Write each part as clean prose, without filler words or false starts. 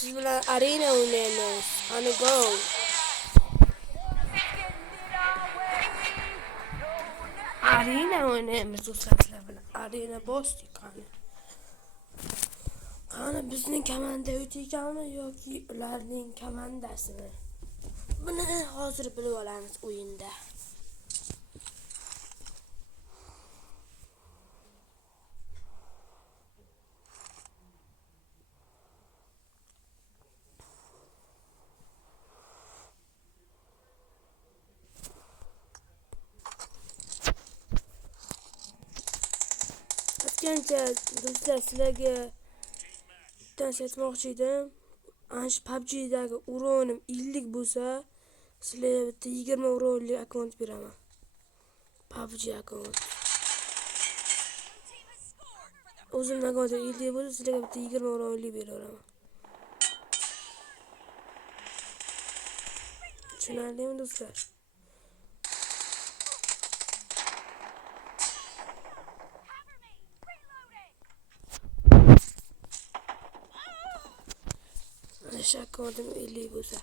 Siz bilan arena o'ynaymiz. Qani go. Arena o'ynaymiz do'stlar bilan. Arena bosdik qani. Qani bizning komanda o'tayotganmi yoki ularning komandasimi? Buni hozir bilib olamiz o'yinda. Atgancha do'stlar sizlarga bittasi aytmoqchi edim. Ana shu PUBG'dagi uronim 50 bo'lsa, sizlarga bitta 20 uronli akkaunt beraman. PUBG akkaunt. O'zimning akkauntim 50 bo'lsa, sizlarga bitta 20 uronli beraman. Tushunarlimi do'stlar? Shu akkauntim 50 bo'lsa.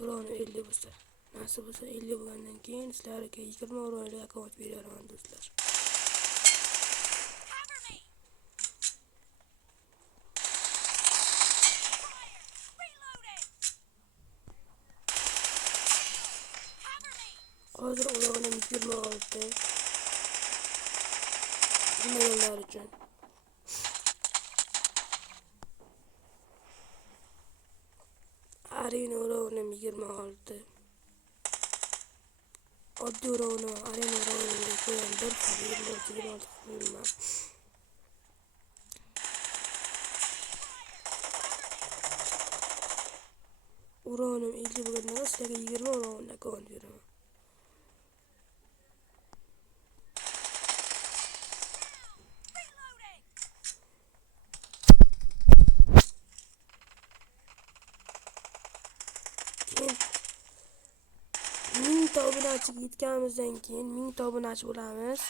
Uronim 50 bo'lsa. Nasib bo'lsa 50 bo'lgandan keyin sizlarga 20 uronli akkaunt beraman do'stlar. Hozir uronim 26. Bilmaganlar uchun. Arena uronim 26. Oddiy uronim, arena uronim qo'ygan 26 qo'yman. Uronim 50 bo'lgandan sizlarga 20 uronli akkaunt beraman. Obunachiga yetganimizdan keyin 1000 ta obunachi bo'lamiz.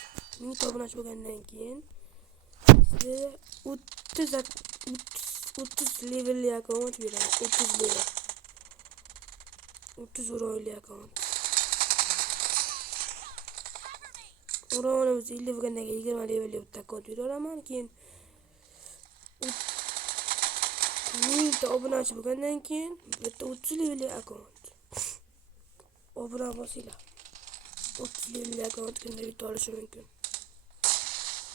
1000 ta obunachi bo'lgandan keyin sizga 30 levelli akkaunt beramiz. 30 level. 30 uronli akkaunt. Uronimiz 50 bo'lgandan keyin 20 levelli bitta akkaunt beraman. Keyin 1000 ta obunachi bo'lgandan keyin bitta 30 levelli akkaunt. Obuna bosinglar. 30 levelli akkaunt kunda yutib olishi mumkin.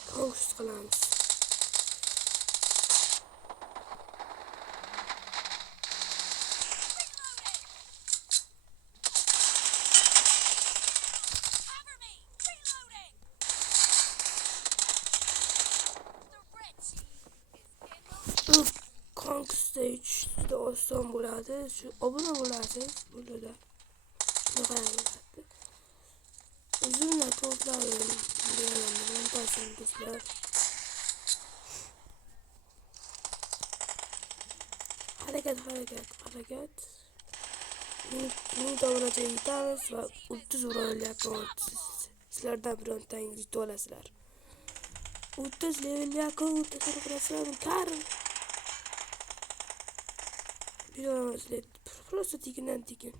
Ko'ngil qilamiz. Konkista juda oson bo'ladi. Shu obuna bo'lasiz burada. Uzunlar toplayın. Do'stlar. Harakat. 1000 obunachiga yetamiz va 30 uronli akkaunt sizlardan birontangiz yutib olasizlar. 30 levelli akkaunt qilasizlar. Karim. Biroz просто tekindan tekin.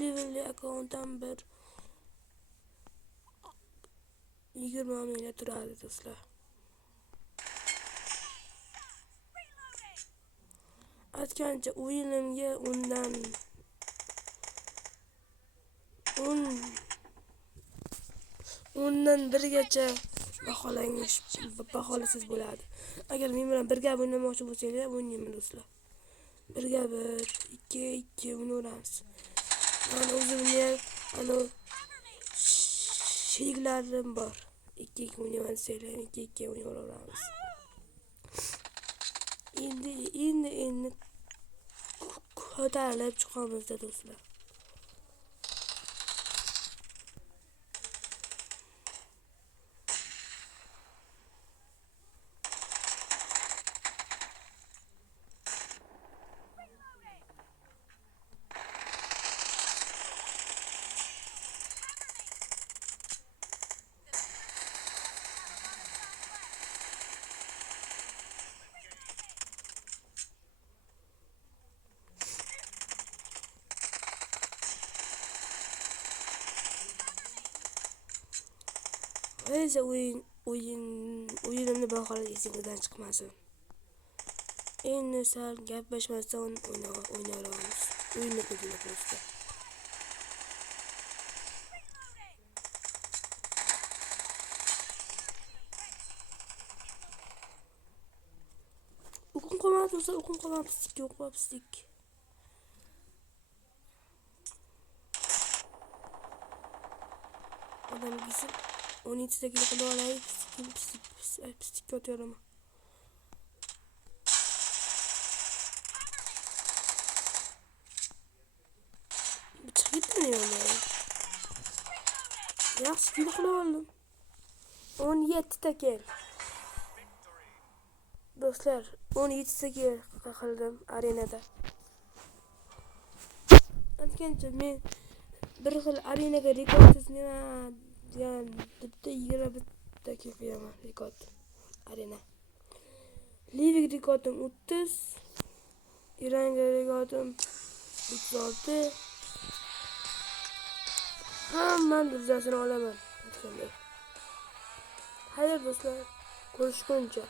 Levelli akkauntdan bir 20 mingga turadi do'stlar. Aytgancha o'yinimga undan birgacha baholasangiz bo'ladi. Agar men bilan birga o'ynamoqchi bo'lsangiz ham o'ynayman do'stlar. Birga 2 o'ynaymiz. Ben o'zimni sheriklarim bor. 2 o'ynaman desanglar, 2 o'ynaveramiz. Endi ko'tarilib chiqamiz do'stlar. Esa o'yinimni bahorda esingizdan chiqmasin. Endi sal gaplashmasdan o'ynaveramiz. O'yinni ko'rdik. O'qin qolmadi do'stlar, o'qin qolmadi, pislik yo'q, pislik. Odam gitsin 12 dakika qilib olaylik, pislik yo'tiraman. Chiqib ketdimi yo'lda? Yaxshi kill qilib oldim. 17 ta kill. Do'stlar, 17 ta kill qildim arenada. Aytgancha men bir xil arenaga rekordni degan bitta 21 dakika qilaman rekord. Arena. Livik rekordim 30. Iranga rekordim 36. Hammani düzasini olaman. Hayır do'stlar, ko'rishguncha.